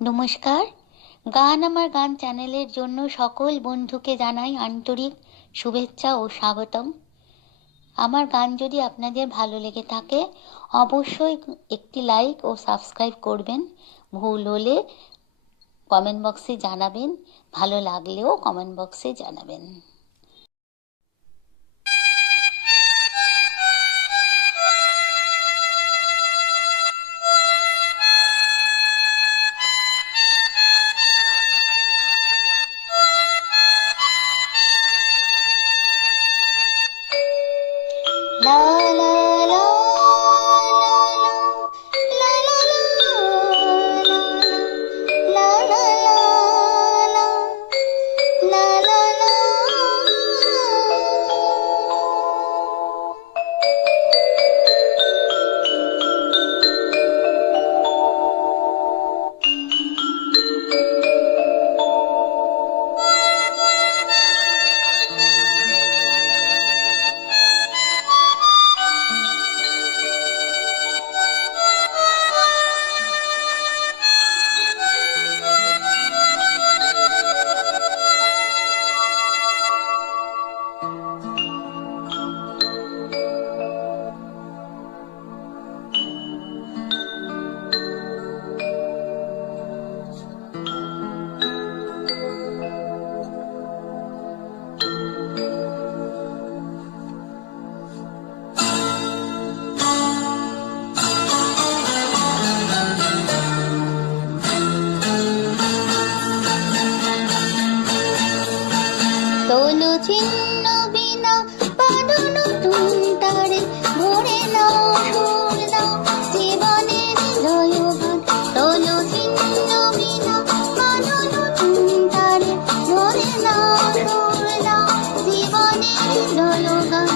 নমস্কার। গান আমার গান চ্যানেলের জন্য সকল বন্ধুকে জানাই আন্তরিক শুভেচ্ছা ও স্বাগতম। আমার গান যদি আপনাদের ভালো লেগে থাকে অবশ্যই একটি লাইক ও সাবস্ক্রাইব করবেন। ভুল হলে কমেন্ট বক্সে জানাবেন, ভালো লাগলেও কমেন্ট বক্সে জানাবেন। লা লা লা লা লা লা লা লা লা লা। তোলো ছিন্ন বিনা বাঁধনো তুমতারে ভরে নাও সুর দাও জীবনের জয়গান। তোলো ছিন্ন বিনা বাঁধনো তুমতারে ভরে নাও সুর দাও জীবনের জয়গান।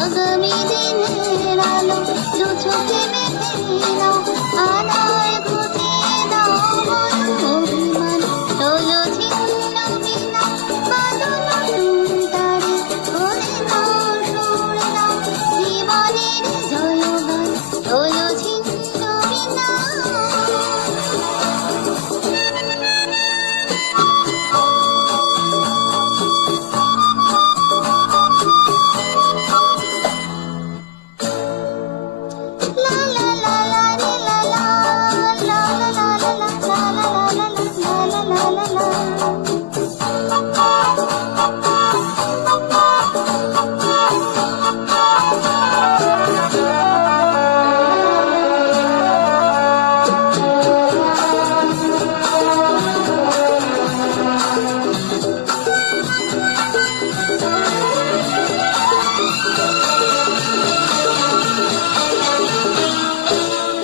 আগামী দিনের আলো দু চোখে মেখে নাও আলোয় ঘুচিয়ে দাও অভিমান। তোলো ছিন্ন বিনা বাঁধনো তুমতারে ভরে নাও সুর দাও জীবনের জয়গান। তোলো ছিন্ন বিনা। La la la la la la la la la la la la la la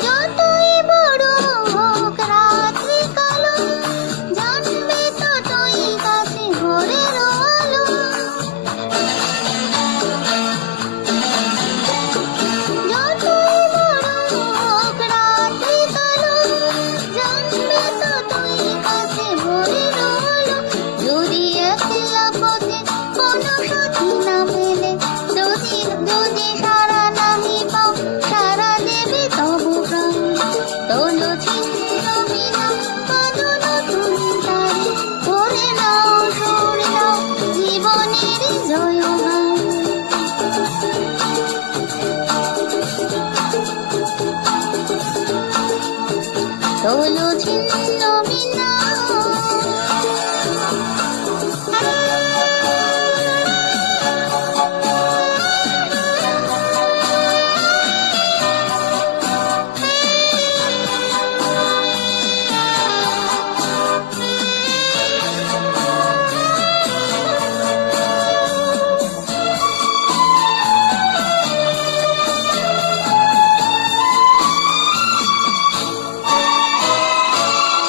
যতই বড় হোক রাত্রি কালো জানবে ততই কাছে ভোরের আলো। যতই বড় হোক রাত্রি কালো জানবে ততই কাছে ভোরের আলো। যদি একলা পথে কোনো সাথী না মেলে, যদি যদি সারা নাহি পাও সারা দেবে তবু প্রাণ। তোলো ছিন্ন বিনা বাঁধনো তুমতারে ভরে নাও সুর দাও জীবনের জয়গান। তোলো ছিন্ন বিনা।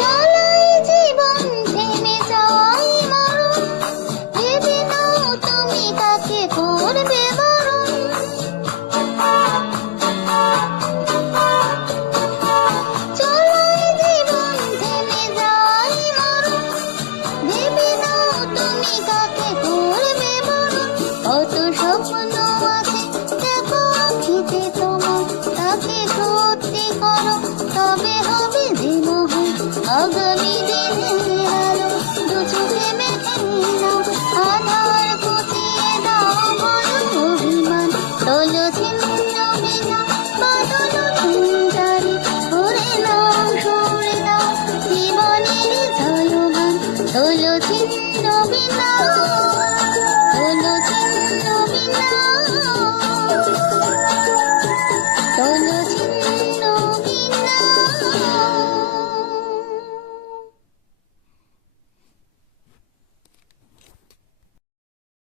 চলাই জীবন থেমে যাওয়াই মরণ, ভেবে নাও তুমি কাকে করবে বরণ। চলাই জীবন থেমে যাওয়াই মরণ, ভেবে নাও তুমি কাকে করবে বরণ। কত স্বপ্ন আছে দেখো আঁখিতে তোমার, তাকে সত্যি করো তবে হবে যে মহান। আগামী হলো ছিন্ন ভিন্ন, হলো ছিন্ন